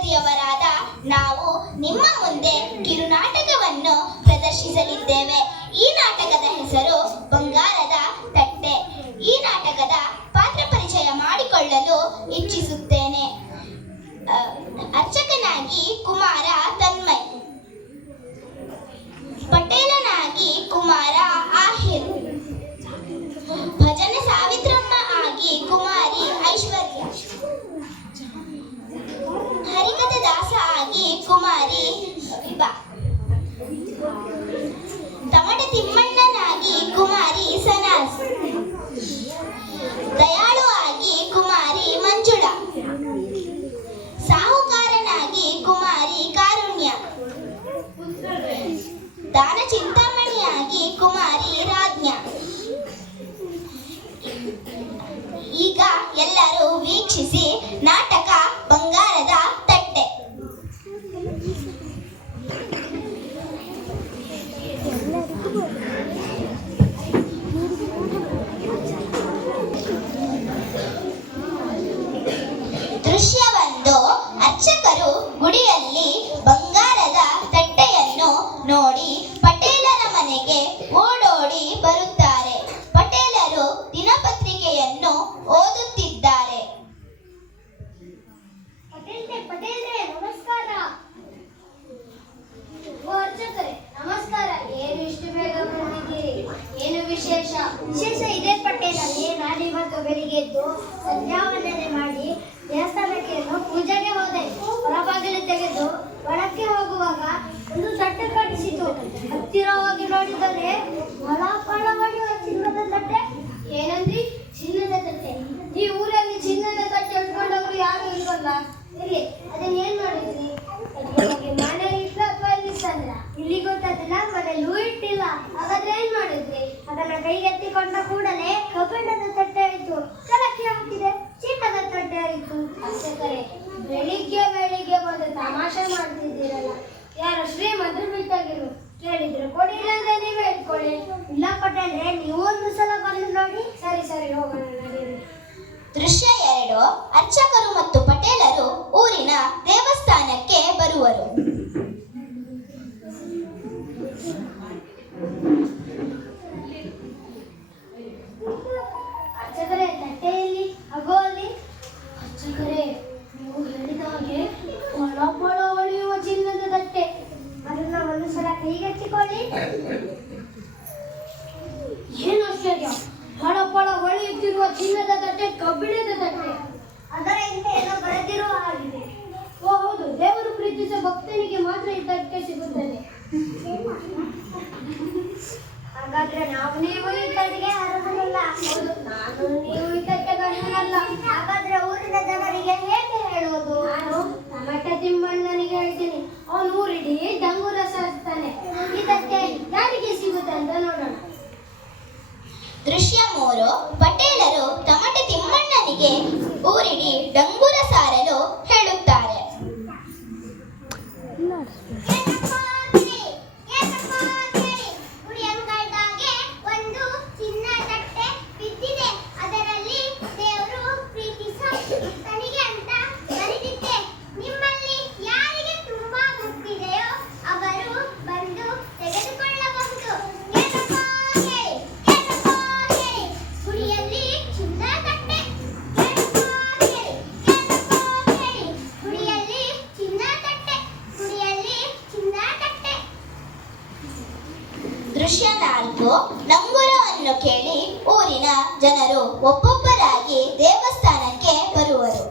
ತರಗತಿಯವರಾದ ನಾವು ನಿಮ್ಮ ಮುಂದೆ ಕಿರುನಾಟಕವನ್ನು ಪ್ರದರ್ಶಿಸಲಿದ್ದೇವೆ. ಈ ನಾಟಕದ ಹೆಸರು ಬಂಗಾರದ ತಟ್ಟೆ. ಈ ನಾಟಕದ ಪಾತ್ರ ಪರಿಚಯ ಮಾಡಿಕೊಳ್ಳಲು ಇಚ್ಛಿಸುತ್ತೇನೆ. ಅರ್ಚಕನಾಗಿ ಕುಮಾರ ತನ್ಮಯ್, ಪಟೇಲನಾಗಿ ಕುಮಾರ ಆಹಿರ್, ಭಜನೆ ಸಾವಿತ್ರಮ್ಮ ಆಗಿ ಕುಮಾರಿ ಐಶ್ವರ್ಯ, ಹರಿಕಥ ದಾಸ ಆಗಿ ಕುಮಾರಿ ವಿಭಾ, ತಮಟೆ ತಿಮ್ಮಣ್ಣನಾಗಿ ಕುಮಾರಿ ಸನಾಸ್, ದಯಾಳು ಆಗಿ ಕುಮಾರಿ ಮಂಜುಳಾ, ಸಾಹುಕಾರನಾಗಿ ಕುಮಾರಿ ಕಾರುಣ್ಯ, ದಾನ ಚಿಂತಾಮಣಿಯಾಗಿ ಕುಮಾರಿ ರಾಜ್ಞಾ. ಈಗ ಎಲ್ಲರೂ ವೀಕ್ಷಿಸಿ ನಾಟಕ ಬಂಗಾರದ ತಟ್ಟೆ. ದೃಶ್ಯ 1. ಅರ್ಚಕರು ಗುಡಿಯಲ್ಲಿ ಬಂಗಾರದ ತಟ್ಟೆಯನ್ನು ನೋಡಿ ಪಟೇಲರ ಮನೆಗೆ ಓಡೋಡಿ ಬರುತ್ತಾರೆ. ಪಟೇಲರು ದಿನಪತ್ರಿಕೆಯನ್ನು ಓದುತ್ತಿದ್ದಾರೆ. ನಮಸ್ಕಾರ. ಅರ್ಚಕರೇ ನಮಸ್ಕಾರ. ಏನು ಇಷ್ಟು ಬೇಗ ಬಂದಿದ್ದೀರಿ? ಏನು ವಿಶೇಷ? ವಿಶೇಷ ಇದೆ ಪಟೇಲರೇ. ನಾನಿವತ್ತು ಬೆಳಿಗ್ಗೆ ಎದ್ದು ಸಂಧ್ಯಾವಂದನೆ ಮಾಡಿ ದೇವಸ್ಥಾನಕ್ಕೆ ಪೂಜೆಗೆ ಹೋದೆ. ಹೊರಬಾಗಿಲು ತೆಗೆದು ಒಳಕ್ಕೆ ಹೋಗುವಾಗ ಒಂದು ತಟ್ಟೆ ಕಾಣಿಸಿತು. ಹತ್ತಿರವಾಗಿ ನೋಡಿದರೆ ಫಳ ಹೊಡೆಯುವ ಚಿನ್ನದ ತಟ್ಟೆ. ಏನಂದ್ರಿ? ಚಿನ್ನದ ತಟ್ಟೆ? ಈ ಊರಲ್ಲಿ ಚಿನ್ನದ ತಟ್ಟೆ ಉಟ್ಕೊಂಡವರು ಯಾರು ಇಲ್ವಲ್ಲ. ಇರ್ಲಿ, ಅದನ್ನ ಏನ್ ಮಾಡಿದ್ರಿ? ಮನೆ ಇಟ್ಟು ಅಥವಾ ಇಲ್ಲಿತ್ತಂದ್ರ? ಇಲ್ಲಿ ಗೊತ್ತಾದಿಲ್ಲ, ಮನೆಯಲ್ಲೂ ಇಟ್ಟಿಲ್ಲ. ಹಾಗಾದ್ರೆ ಏನ್ ಮಾಡಿದ್ರಿ? ಅದನ್ನ ಕೈಗೆತ್ತಿಕೊಂಡ ಕೂಡಲೇ ಕಬ್ಬಿಣದ ತಟ್ಟೆ ಆಯ್ತು. ಕೆಳಕ್ಕೆ ಹಾಕಿದೆ, ಚಿನ್ನದ ತಟ್ಟೆ ಆಯ್ತು. ಅರ್ಚಕರೇ, ಬೆಳಿಗ್ಗೆ ಬಂದು ತಮಾಷೆ ಮಾಡ್ತಿದ್ದೀರಲ್ಲ. ಯಾರು ಶ್ರೀಮಂತರು ಬಿಟ್ಟಾಗಿರು, ಕೇಳಿದ್ರು ಕೊಡಿ, ಇಲ್ಲಾಂದ್ರೆ ನೀವೇ ಇಟ್ಕೊಳ್ಳಿ. ಇಲ್ಲ ಪಟೇಲ್ರೆ, ನೀವು ಒಂದು ಸಲ ಬಂದು ನೋಡಿ. ಸರಿ ಹೋಗೋಣ, ನಡೀರಿ. ದೃಶ್ಯ 2. ಅರ್ಚಕರು ಮತ್ತು ಪಟೇಲರು ಊರಿನ ದೇವಸ್ಥಾನಕ್ಕೆ ಬರುವರು. ಅರ್ಚಕರೇ, ತಟ್ಟೆಯಲ್ಲಿ ಹಾಗೋ ಅಲ್ಲಿ. ಅರ್ಚಕರೇ, ನೀವು ಹೇಳಿದ ಹಾಗೆ ಫಳ ಹೊಳೆಯುವ ಚಿನ್ನದ ತಟ್ಟೆ. ಅದನ್ನ ಒಂದು ಸಲ ಕೈಗೆತ್ತಿಕೊಳ್ಳಿ. ಏನು ಆಶ್ಚರ್ಯ! ಫಳ ಹೊಳೆಯುತ್ತಿರುವ ಚಿನ್ನದ ತಟ್ಟೆ ಕಬ್ಬಿಣದ ತಟ್ಟೆ. ಅದರ ಹಿಂದೆ ಏನೋ ಬರೆದಿರುವ ಹಾಗಿದೆ. ಓ ಹೌದು, ದೇವರು ಪ್ರೀತಿಸುವ ಭಕ್ತನಿಗೆ ಮಾತ್ರ ಈ ತಟ್ಟೆ ಸಿಗುತ್ತದೆ. ಹಾಗಾದ್ರೆ ನೀವು ಈ ತಟ್ಟೆಗೆ ಅರ್ಹರಲ್ಲ. ಹೌದು, ನೀವು ಈ ತಟ್ಟೆಗೆ ಅರ್ಹರಲ್ಲ. ಹಾಗಾದ್ರೆ ಊರಿನ ಜನರಿಗೆ ಹೇಗೆ ಹೇಳುವುದು? ನಾನು ತಮಟೆ ತಿಮ್ಮಣ್ಣನಿಗೆ ಹೇಳ್ತೀನಿ. ಅವನು ಊರಿಡೀ ಡಂಗೂರ ಸಾರಿಸ್ತಾನೆ. ಈ ತಟ್ಟೆ ಯಾರಿಗೆ ಸಿಗುತ್ತೆ ಅಂತ ನೋಡೋಣ. ದೃಶ್ಯ 3. ಪಟೇಲರು ತಮಟೆ ತಿಮ್ಮಣ್ಣನಿಗೆ ಊರಿಡಿ ಡಂಗೂರ ಸಾರಲು ಹೇಳುತ್ತಾರೆ. ದೃಶ್ಯ 4. ಡಂಗೂರವನ್ನು ಕೇಳಿ ಊರಿನ ಜನರು ಒಬ್ಬೊಬ್ಬರಾಗಿ ದೇವಸ್ಥಾನಕ್ಕೆ ಬರುವರು.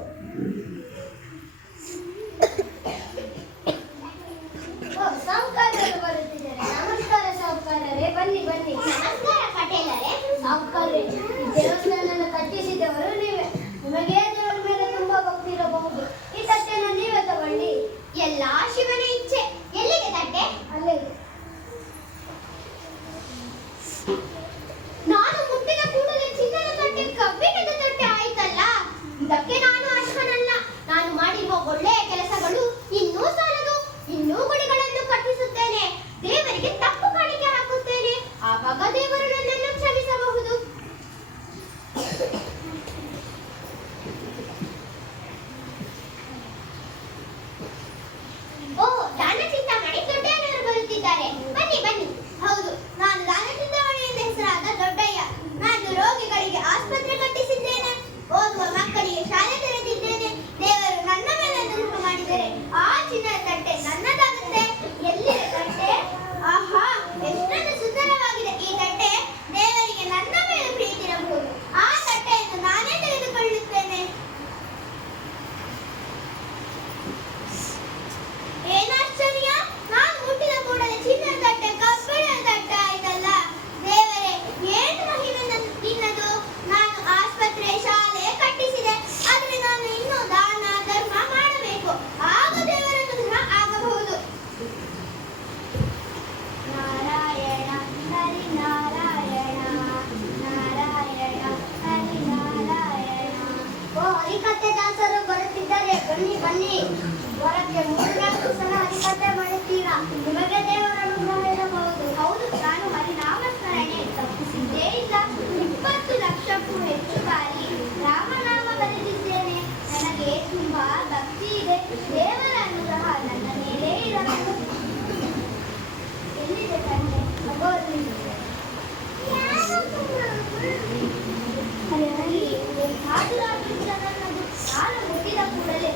ಸಾಹುಕಾರರು ಬರುತ್ತಿದ್ದಾರೆ. ನಮಸ್ಕಾರ ಸಾಹುಕಾರರೇ, ಬನ್ನಿ. ನಮಸ್ಕಾರ ಪಟೇಲರೇ. ಸಾಹುಕಾರರೇ, ಈ ದೇವಸ್ಥಾನ ಕಟ್ಟಿಸಿದವರು ನೀವೇ. ನಿಮಗೆ ದೇವರ ಮೇಲೆ ತುಂಬಾ ಭಕ್ತಿ ಇರಬಹುದು. ಈ ತಟ್ಟೆನ ನೀವೇ ತಗೊಳ್ಳಿ. ಎಲ್ಲಾ ಶಿವನ ಇಚ್ಛೆ. ಎಲ್ಲಿಗೆ ತಟ್ಟೆ? ಅಲ್ಲಿಗೆ. ಬನ್ನಿ. ವಾರಕ್ಕೆ 3-4 ಸಲ ಹರಿಕಥೆ ಮಾಡುತ್ತೀರಾ. ನಿಮಗೆ ದೇವರ ಅನುಗ್ರಹ ಇರಬಹುದು. ಹೌದು, ನಾನು ಹರಿನಾಮ ಸ್ಮರಣೆ ತಪ್ಪಿಸಿದ್ದೇ ಇಲ್ಲ. 20 ಲಕ್ಷಕ್ಕೂ ಹೆಚ್ಚು ಬಾರಿ ರಾಮನಾಮ ಬರೆದಿದ್ದೇನೆ. ನನಗೆ ತುಂಬಾ ಭಕ್ತಿ ಇದೆ. ದೇವರ ಅನುಗ್ರಹ ನನ್ನ ಮೇಲೆ ಇರಬೇಕು. ಎಲ್ಲಿದೆ ತಂದೆ? ಹಾಜರಾಗಿದ್ದ ನನ್ನದು ಕಾಲ ಮುಗಿದ ಕೂಡಲೇ